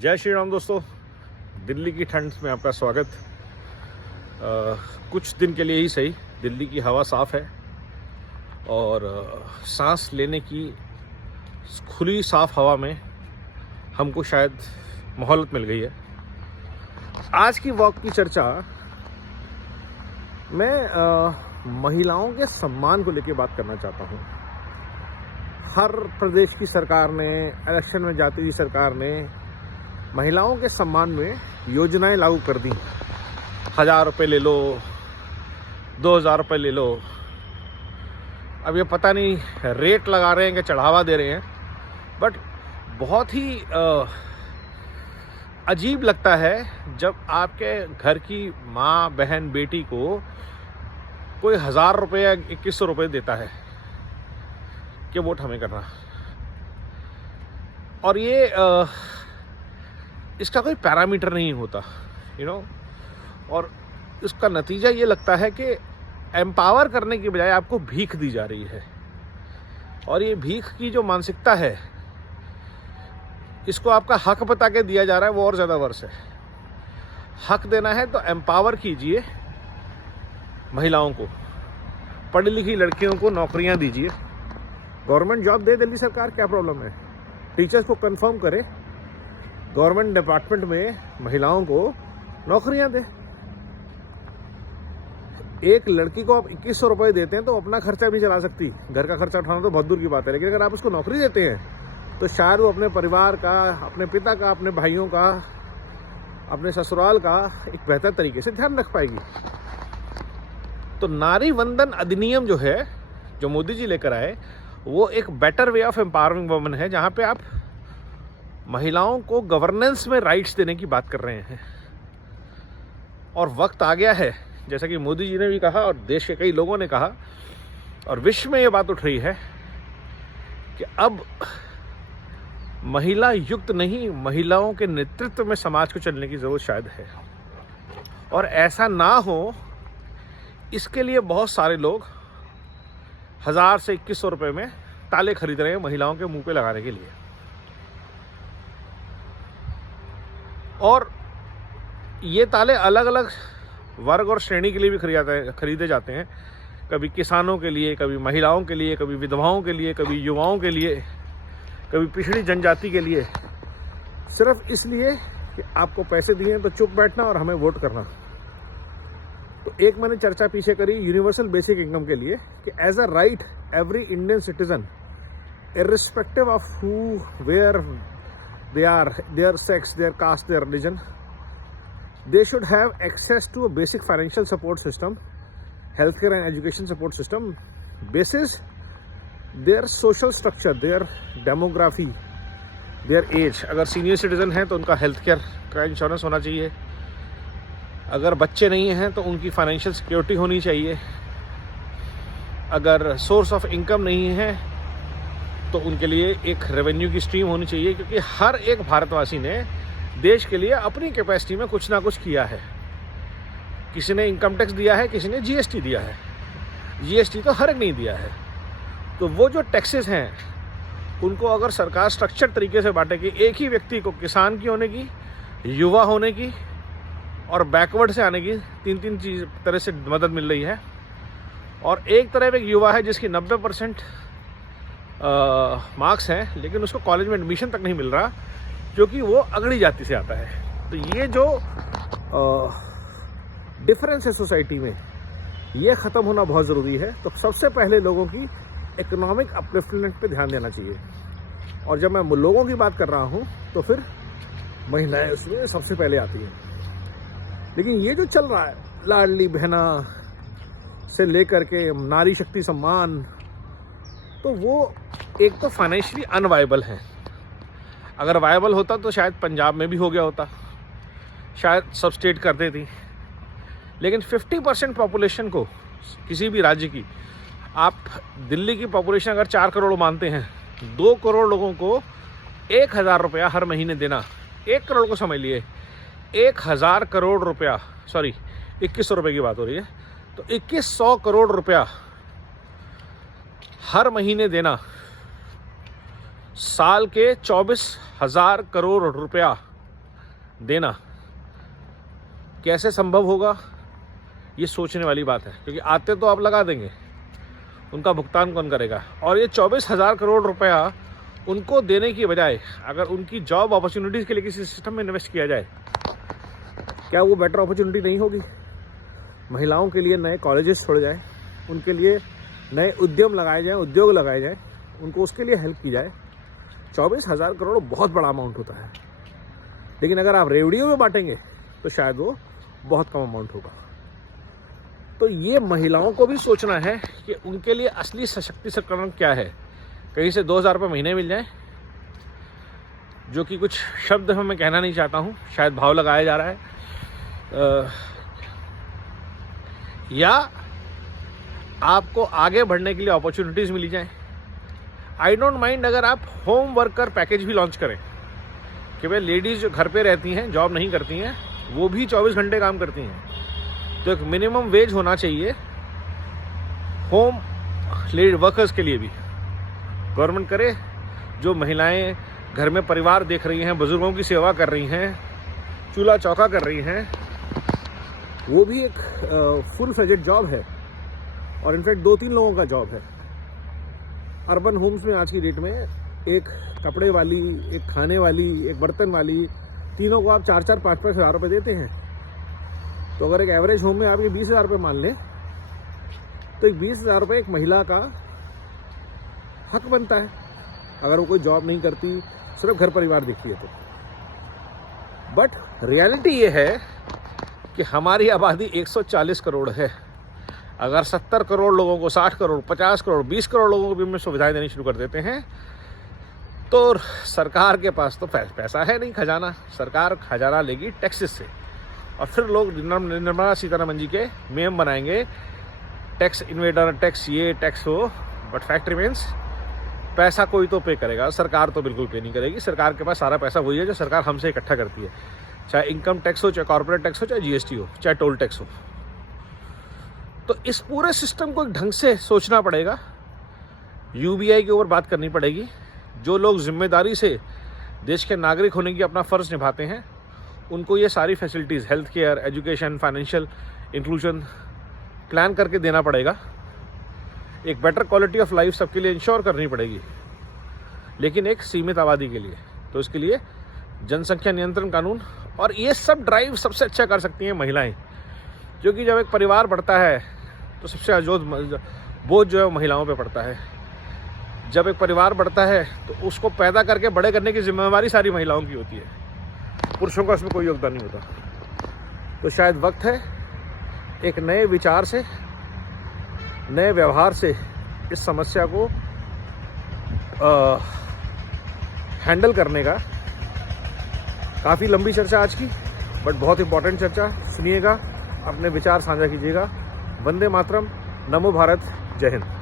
जय श्री राम दोस्तों। दिल्ली की ठंड में आपका स्वागत। कुछ दिन के लिए ही सही, दिल्ली की हवा साफ़ है और सांस लेने की खुली साफ़ हवा में हमको शायद मोहलत मिल गई है। आज की वॉक की चर्चा मैं महिलाओं के सम्मान को लेकर बात करना चाहता हूँ। हर प्रदेश की सरकार ने, इलेक्शन में जाती हुई सरकार ने महिलाओं के सम्मान में योजनाएं लागू कर दी। 1000 रुपये ले लो, 2000 रुपये ले लो। अब ये पता नहीं रेट लगा रहे हैं कि चढ़ावा दे रहे हैं, बट बहुत ही अजीब लगता है जब आपके घर की माँ, बहन, बेटी को कोई 1000 रुपये या 2100 रुपये देता है कि वोट हमें करना। और ये इसका कोई पैरामीटर नहीं होता, और इसका नतीजा ये लगता है कि एम्पावर करने की बजाय आपको भीख दी जा रही है। और ये भीख की जो मानसिकता है, इसको आपका हक बता के दिया जा रहा है, वो और ज़्यादा वर्ष है। हक देना है तो एम्पावर कीजिए महिलाओं को, पढ़ी लिखी लड़कियों को नौकरियां दीजिए। गवर्नमेंट जॉब दे दिल्ली सरकार, क्या प्रॉब्लम है? टीचर्स को कंफर्म करे, गवर्नमेंट डिपार्टमेंट में महिलाओं को नौकरियां दे। एक लड़की को आप 2100 रुपये देते हैं तो अपना खर्चा भी चला सकती, घर का खर्चा उठाना तो बहुत दूर की बात है। लेकिन अगर आप उसको नौकरी देते हैं तो शायद वो अपने परिवार का, अपने पिता का, अपने भाइयों का, अपने ससुराल का एक बेहतर तरीके से ध्यान रख पाएगी। तो नारी वंदन अधिनियम जो है, जो मोदी जी लेकर आए, वो एक better way of empowering women है, जहाँ पे आप महिलाओं को गवर्नेंस में राइट्स देने की बात कर रहे हैं। और वक्त आ गया है, जैसा कि मोदी जी ने भी कहा और देश के कई लोगों ने कहा और विश्व में ये बात उठ रही है कि अब महिला युक्त नहीं, महिलाओं के नेतृत्व में समाज को चलने की ज़रूरत शायद है। और ऐसा ना हो, इसके लिए बहुत सारे लोग 1000 से 2100 रुपये में ताले खरीद रहे हैं महिलाओं के मुंह पे लगाने के लिए। और ये ताले अलग अलग वर्ग और श्रेणी के लिए भी खरीदे जाते हैं। कभी किसानों के लिए, कभी महिलाओं के लिए, कभी विधवाओं के लिए, कभी युवाओं के लिए, कभी पिछड़ी जनजाति के लिए, सिर्फ इसलिए कि आपको पैसे दिए हैं तो चुप बैठना और हमें वोट करना। तो एक मैंने चर्चा पीछे करी यूनिवर्सल बेसिक इनकम के लिए कि as a right every Indian citizen, irrespective of who, where they are, their sex, their caste, their religion, they should have access to a basic financial support system, healthcare and education support system, basis their social structure, their demography, their age। अगर senior citizen हैं तो उनका health care का insurance होना चाहिए। अगर बच्चे नहीं हैं तो उनकी फाइनेंशियल सिक्योरिटी होनी चाहिए। अगर सोर्स ऑफ इनकम नहीं है तो उनके लिए एक रेवेन्यू की स्ट्रीम होनी चाहिए, क्योंकि हर एक भारतवासी ने देश के लिए अपनी कैपेसिटी में कुछ ना कुछ किया है। किसी ने इनकम टैक्स दिया है, किसी ने जीएसटी दिया है। जीएसटी तो हर एक नहीं दिया है। तो वो जो टैक्सेस हैं उनको अगर सरकार स्ट्रक्चर तरीके से बांटेगी, एक ही व्यक्ति को किसान की होने की, युवा होने की और बैकवर्ड से आने की, तीन चीज़ तरह से मदद मिल रही है। और एक तरफ एक युवा है जिसकी 90% मार्क्स हैं, लेकिन उसको कॉलेज में एडमिशन तक नहीं मिल रहा क्योंकि वो अगड़ी जाति से आता है। तो ये जो डिफरेंस है सोसाइटी में, ये ख़त्म होना बहुत ज़रूरी है। तो सबसे पहले लोगों की इकोनॉमिक अपलिफ्टमेंट पे ध्यान देना चाहिए। और जब मैं लोगों की बात कर रहा हूँ तो फिर महिलाएं उसमें सबसे पहले आती हैं। लेकिन ये जो चल रहा है, लाडली बहना से लेकर के नारी शक्ति सम्मान, तो वो एक तो फाइनेंशियली अनवायबल है। अगर वायबल होता तो शायद पंजाब में भी हो गया होता, शायद सब स्टेट कर देती। लेकिन 50% पॉपुलेशन को, किसी भी राज्य की, आप दिल्ली की पॉपुलेशन अगर 4 करोड़ मानते हैं, 2 करोड़ लोगों को 1000 रुपया हर महीने देना, 1 करोड़ को समझ लिए, 1000 करोड़ रुपया, सॉरी 2100 रुपये की बात हो रही है, तो 2100 करोड़ रुपया हर महीने देना, साल के 24,000 करोड़ रुपया देना कैसे संभव होगा, ये सोचने वाली बात है। क्योंकि आते तो आप लगा देंगे, उनका भुगतान कौन करेगा? और ये 24,000 करोड़ रुपया उनको देने की बजाय अगर उनकी जॉब अपॉर्चुनिटीज़ के लिए किसी सिस्टम में इन्वेस्ट किया जाए, क्या वो बेटर अपॉर्चुनिटी नहीं होगी? महिलाओं के लिए नए कॉलेजेस छोड़े जाएँ, उनके लिए नए उद्यम लगाए जाएँ, उद्योग लगाए जाएँ, उनको उसके लिए हेल्प की जाए। 24,000 करोड़ बहुत बड़ा अमाउंट होता है, लेकिन अगर आप रेवड़ियों में बांटेंगे तो शायद वो बहुत कम अमाउंट होगा। तो ये महिलाओं को भी सोचना है कि उनके लिए असली सशक्तिकरण क्या है। कहीं से 2,000 रुपये महीने मिल जाए, जो कि कुछ शब्द मैं कहना नहीं चाहता हूँ, शायद भाव लगाया जा रहा है, या आपको आगे बढ़ने के लिए अपॉर्चुनिटीज़ मिली जाए। आई डोंट माइंड अगर आप होम वर्कर पैकेज भी लॉन्च करें कि भाई लेडीज़ जो घर पे रहती हैं, जॉब नहीं करती हैं, वो भी 24 घंटे काम करती हैं, तो एक मिनिमम वेज होना चाहिए होम वर्कर्स के लिए भी। गवर्नमेंट करे, जो महिलाएं घर में परिवार देख रही हैं, बुजुर्गों की सेवा कर रही हैं, चूल्हा चौका कर रही हैं, वो भी एक फुल फ्लेजेड जॉब है, और इनफैक्ट 2-3 लोगों का जॉब है। अर्बन होम्स में आज की डेट में एक कपड़े वाली, एक खाने वाली, एक बर्तन वाली, तीनों को आप 4-4, 5-5 हज़ार रुपये देते हैं। तो अगर एक एवरेज होम में आप ये 20,000 रुपये मान लें, तो एक 20,000 रुपये एक महिला का हक बनता है, अगर वो कोई जॉब नहीं करती, सिर्फ घर परिवार देखती है तो। बट रियलिटी ये है कि हमारी आबादी 140 करोड़ है। अगर 70 करोड़ लोगों को, 60 करोड़, 50 करोड़, 20 करोड़ लोगों को भी हम सुविधाएं देनी शुरू कर देते हैं, तो सरकार के पास तो पैसा है नहीं, खजाना। सरकार खजाना लेगी टैक्सेस से, और फिर लोग निर्मला सीतारमण जी के मेम बनाएंगे, टैक्स इन्वेडर, टैक्स ये, टैक्स वो। बट फैक्ट रिमेंस, पैसा कोई तो पे करेगा, सरकार तो बिल्कुल पे नहीं करेगी। सरकार के पास सारा पैसा वही है जो सरकार हमसे इकट्ठा करती है, चाहे इनकम टैक्स हो, चाहे कॉर्पोरेट टैक्स हो, चाहे जीएसटी हो, चाहे टोल टैक्स हो। तो इस पूरे सिस्टम को ढंग से सोचना पड़ेगा। यूबीआई के ऊपर बात करनी पड़ेगी। जो लोग जिम्मेदारी से देश के नागरिक होने की अपना फ़र्ज़ निभाते हैं, उनको ये सारी facilities, health care, education, financial inclusion plan करके देना पड़ेगा। एक बेटर क्वालिटी ऑफ लाइफ सबके लिए इंश्योर करनी पड़ेगी, लेकिन एक सीमित आबादी के लिए। तो इसके लिए जनसंख्या नियंत्रण कानून, और ये सब ड्राइव सबसे अच्छा कर सकती हैं महिलाएं, क्योंकि जब एक परिवार बढ़ता है तो सबसे बोझ जो है वो महिलाओं पे पड़ता है। जब एक परिवार बढ़ता है तो उसको पैदा करके बड़े करने की जिम्मेवारी सारी महिलाओं की होती है, पुरुषों का उसमें कोई योगदान नहीं होता। तो शायद वक्त है एक नए विचार से, नए व्यवहार से इस समस्या को हैंडल करने का। काफ़ी लंबी चर्चा आज की, बट बहुत इंपॉर्टेंट चर्चा। सुनिएगा, अपने विचार साझा कीजिएगा। वंदे मातरम, नमो भारत, जय हिंद।